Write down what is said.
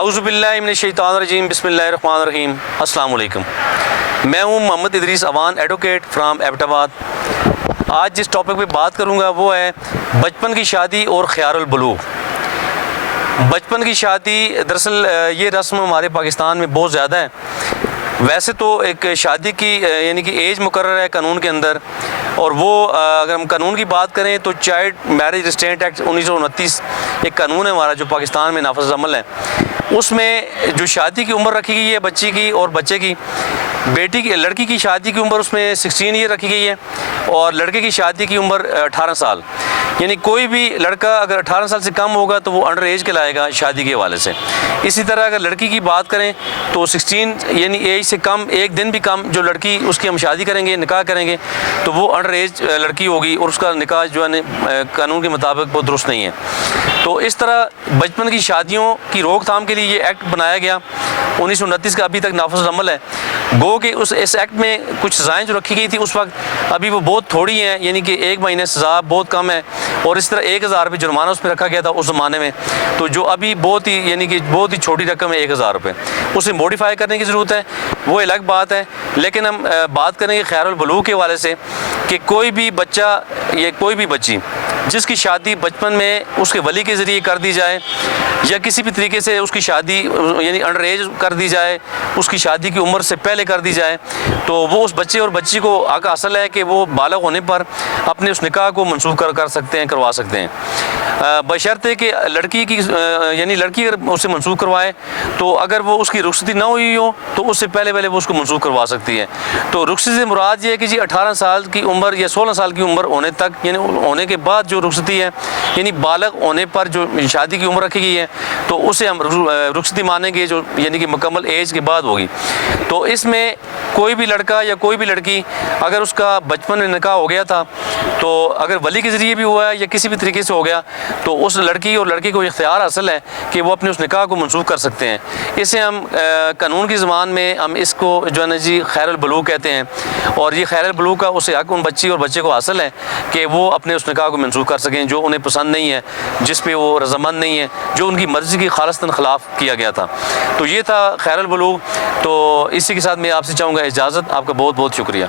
اعوذ باللہ من الشیطان الرجیم، بسم اللہ الرحمن الرحیم۔ السلام علیکم، میں ہوں Muhammad Idrees Awan, advocate from Abbottabad. آج جس ٹاپک پہ بات کروں گا وہ ہے بچپن کی شادی اور خیارالبلوغ۔ بچپن کی شادی دراصل یہ رسم ہمارے پاکستان میں بہت زیادہ ہے۔ ویسے تو ایک شادی کی یعنی کہ ایج مقرر ہے قانون کے اندر، اور وہ اگر ہم قانون کی بات کریں تو چائلڈ میرج ریسٹرینٹ ایکٹ 1929 ایک قانون ہے ہمارا جو پاکستان میں نافذ عمل ہے۔ اس میں جو شادی کی عمر رکھی گئی ہے بچی کی اور بچے کی، لڑکی کی شادی کی عمر اس میں 16 ایئر رکھی گئی ہے، اور لڑکے کی شادی کی عمر 18 سال۔ یعنی کوئی بھی لڑکا اگر 18 سال سے کم ہوگا تو وہ انڈر ایج کہلائے گا شادی کے حوالے سے۔ اسی طرح اگر لڑکی کی بات کریں تو 16 یعنی ایج سے کم ایک دن بھی کم جو لڑکی اس کی ہم شادی کریں گے، نکاح کریں گے، تو وہ انڈر ایج لڑکی ہوگی، اور اس کا نکاح جو ہے قانون کے مطابق وہ درست نہیں ہے۔ تو اس طرح بچپن کی شادیوں کی روک تھام کے لیے یہ ایکٹ بنایا گیا 1929 کا، ابھی تک نافذ عمل ہے۔ گو کہ اس ایکٹ میں کچھ سزائیں جو رکھی گئی تھی اس وقت ابھی وہ بہت تھوڑی ہیں، یعنی کہ 1 مہینے سزا بہت کم ہے، اور اس طرح 1000 روپے جرمانہ اس پہ رکھا گیا تھا اس زمانے میں، تو جو ابھی بہت ہی چھوٹی رقم ہے 1000 روپے۔ اسے موڈیفائی کرنے کی ضرورت ہے، وہ الگ بات ہے۔ لیکن ہم بات کریں گے خیارالبلوغ کے حوالے سے کہ کوئی بھی بچہ یا کوئی بھی بچی جس کی شادی بچپن میں اس کے ولی کے ذریعے کر دی جائے، یا کسی بھی طریقے سے اس کی شادی یعنی انڈر ایج کر دی جائے، اس کی شادی کی عمر سے پہلے کر دی جائے، تو وہ اس بچے اور بچی کو حق حاصل ہے کہ وہ بالغ ہونے پر اپنے اس نکاح کو منسوخ کر سکتے ہیں، کروا سکتے ہیں، بشرطے کہ لڑکی کی یعنی لڑکی اگر اسے منسوخ کروائے تو اگر وہ اس کی رخصتی نہ ہوئی ہو تو اس سے پہلے وہ اس کو منسوخ کروا سکتی ہے۔ تو رخصتی سے مراد یہ ہے کہ 18 سال کی عمر یا 16 سال کی عمر ہونے تک، یعنی ہونے کے بعد جو رخصتی ہے، یعنی بالغ ہونے پر جو شادی کی عمر رکھی گئی ہے تو اسے ہم رخصتی مانیں گے، جو یعنی کہ مکمل ایج کے بعد ہوگی۔ تو اس میں کوئی بھی لڑکا یا کوئی بھی لڑکی اگر اس کا بچپن میں نکاح ہو گیا تھا، تو اگر ولی کے ذریعے بھی ہوا ہے یا کسی بھی طریقے سے ہو گیا، تو اس لڑکی اور لڑکے کو اختیار حاصل ہے کہ وہ اپنے اس نکاح کو منسوخ کر سکتے ہیں۔ اسے ہم قانون کی زبان میں ہم اس کو جو ہے نا جی خیارالبلوغ کہتے ہیں، اور یہ خیارالبلوغ کا اسے حق ان بچی اور بچے کو حاصل ہے کہ وہ اپنے اس نکاح کو منسوخ کر سکیں جو انہیں پسند نہیں ہے، جس پہ وہ رضامند نہیں ہے، جو ان کی مرضی کی خالصتاً خلاف کیا گیا تھا۔ تو یہ تھا خیارالبلوغ۔ تو اسی کے ساتھ میں آپ سے چاہوں گا اجازت۔ آپ کا بہت بہت شکریہ۔